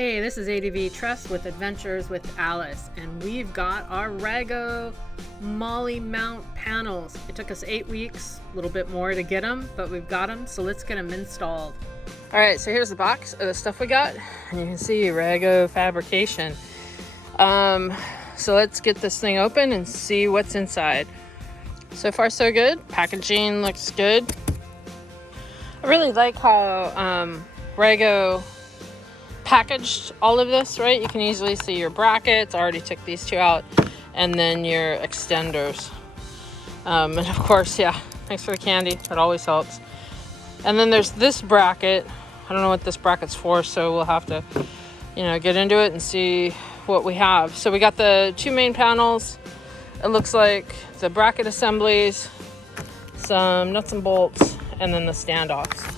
Hey, this is ADV Trust with Adventures with Alice, and we've got our Rago Molle mount panels. It took us 8 weeks, a little bit more to get them, but we've got them, so let's get them installed. All right, so here's the box of the stuff we got, and you can see Rago fabrication. So let's get this thing open and see what's inside. So far, so good. Packaging looks good. I really like how Rago packaged all of this, right? You can easily see your brackets. I already took these two out, and then your extenders. And of course, yeah, thanks for the candy. That always helps. And then there's this bracket. I don't know what this bracket's for, so we'll have to, get into it and see what we have. So we got the two main panels. It looks like the bracket assemblies, some nuts and bolts, and then the standoffs.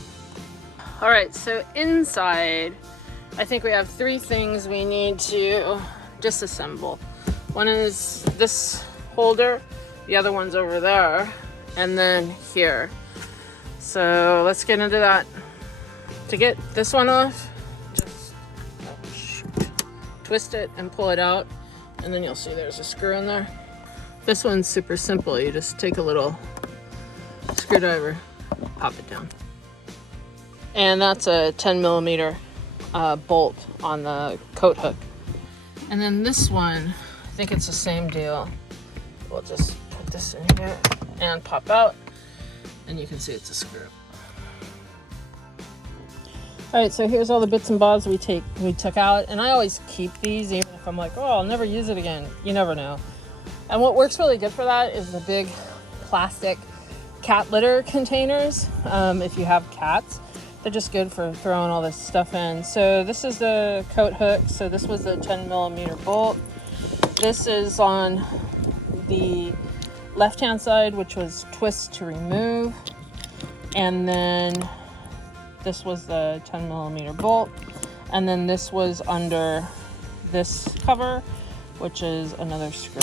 All right, so inside, I think we have three things we need to disassemble. One is this holder, the other one's over there, and then here. So let's get into that. To get this one off, just twist it and pull it out, and then you'll see there's a screw in there. This one's super simple. You just take a little screwdriver, pop it down. And that's a 10 millimeter bolt on the coat hook. And then this one, I think it's the same deal. We'll just put this in here and pop out, and you can see it's a screw. All right, so here's all the bits and bobs we took out, and I always keep these even if I'm like, oh, I'll never use it again. You never know. And what works really good for that is the big plastic cat litter containers. If you have cats, they're just good for throwing all this stuff in. So this is the coat hook. So this was the 10 millimeter bolt. This is on the left-hand side, which was twist to remove. And then this was the 10 millimeter bolt. And then this was under this cover, which is another screw.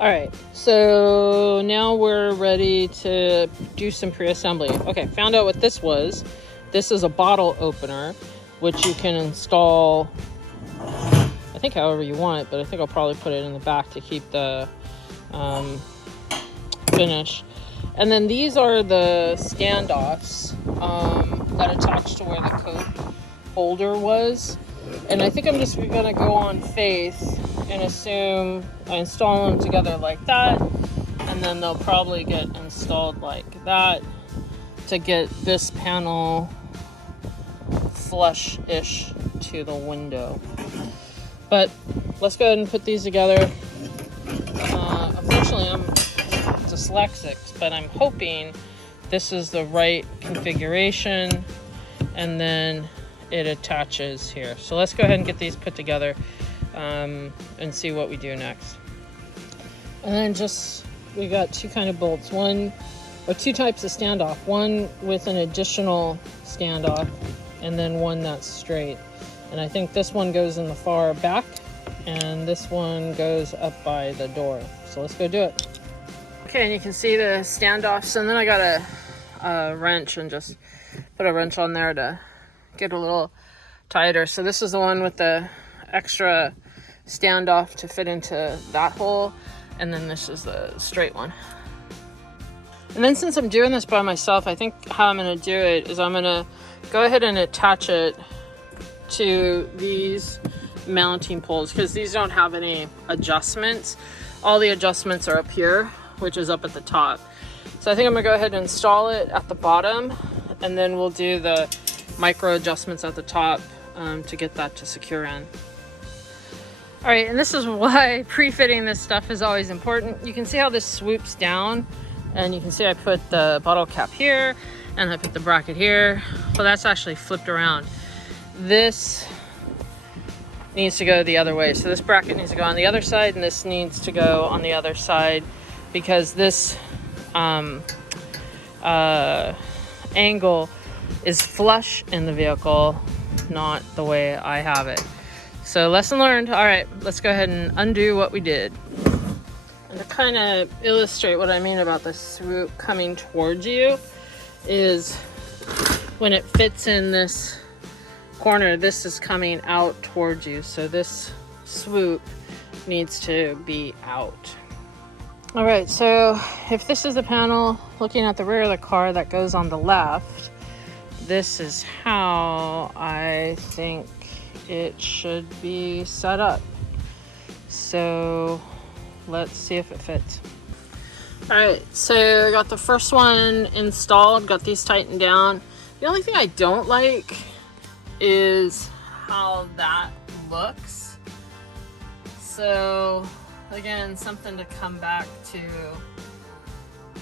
All right, so now we're ready to do some pre-assembly. Okay, found out what this was. This is a bottle opener, which you can install, I think however you want it, but I think I'll probably put it in the back to keep the finish. And then these are the standoffs that attach to where the coat holder was. And I think I'm just gonna go on faith and assume I install them together like that, and then they'll probably get installed like that to get this panel flush-ish to the window. But let's go ahead and put these together. Unfortunately, I'm dyslexic, but I'm hoping this is the right configuration, and then it attaches here. So let's go ahead and get these put together and see what we do next. And then we got two kind of bolts, two types of standoff, one with an additional standoff and then one that's straight. And I think this one goes in the far back and this one goes up by the door. So let's go do it. Okay, and you can see the standoffs, and then I got a wrench and just put a wrench on there to get a little tighter. So this is the one with the extra standoff to fit into that hole, and then this is the straight one. And then since I'm doing this by myself, I think how I'm going to do it is I'm going to go ahead and attach it to these mounting poles, because these don't have any adjustments. All the adjustments are up here, which is up at the top. So I think I'm going to go ahead and install it at the bottom, and then we'll do the micro adjustments at the top to get that to secure in. All right, and this is why pre-fitting this stuff is always important. You can see how this swoops down, and you can see I put the bottle cap here and I put the bracket here. Well, that's actually flipped around. This needs to go the other way. So this bracket needs to go on the other side, and this needs to go on the other side, because this angle is flush in the vehicle, not the way I have it. So lesson learned. All right, let's go ahead and undo what we did. And to kind of illustrate what I mean about the swoop coming towards you is when it fits in this corner, this is coming out towards you. So this swoop needs to be out. All right, so if this is the panel looking at the rear of the car that goes on the left, this is how I think it should be set up. So let's see if it fits. All right, so I got the first one installed, got these tightened down. The only thing I don't like is how that looks. So again, something to come back to,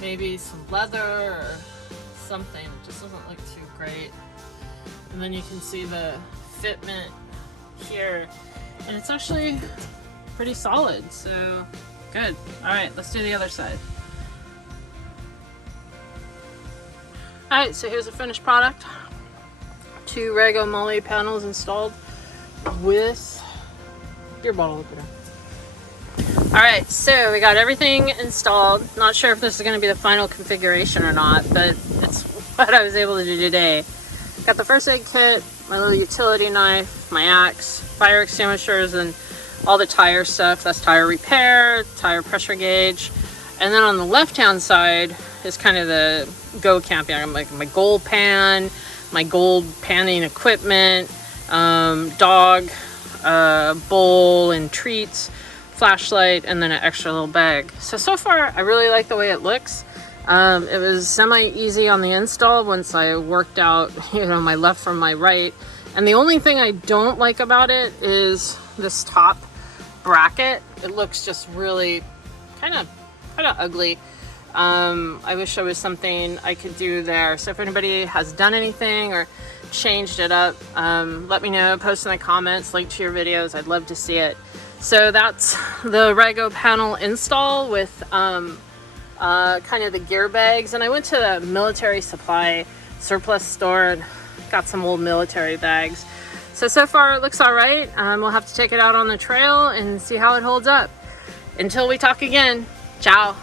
maybe some leather or something. It just doesn't look too great. And then you can see the fitment here, and it's actually pretty solid, so good. All right, let's do the other side. All right, so here's the finished product. 2 Rago Molle panels installed with beer bottle opener. All right, so we got everything installed. Not sure if this is going to be the final configuration or not, but it's what I was able to do today. Got the first aid kit, my little utility knife, my axe, fire extinguishers, and all the tire stuff. That's tire repair, tire pressure gauge. And then on the left-hand side is kind of the go camping. I'm like my gold pan, my gold panning equipment, dog bowl and treats, flashlight, and then an extra little bag. So far I really like the way it looks. It was semi-easy on the install once I worked out, my left from my right. And the only thing I don't like about it is this top bracket. It looks just really kind of ugly. I wish there was something I could do there. So if anybody has done anything or changed it up, let me know, post in the comments, link to your videos. I'd love to see it. So that's the Rago panel install with kind of the gear bags. And I went to the military supply surplus store and got some old military bags. So far it looks all right. We'll have to take it out on the trail and see how it holds up. Until we talk again, ciao.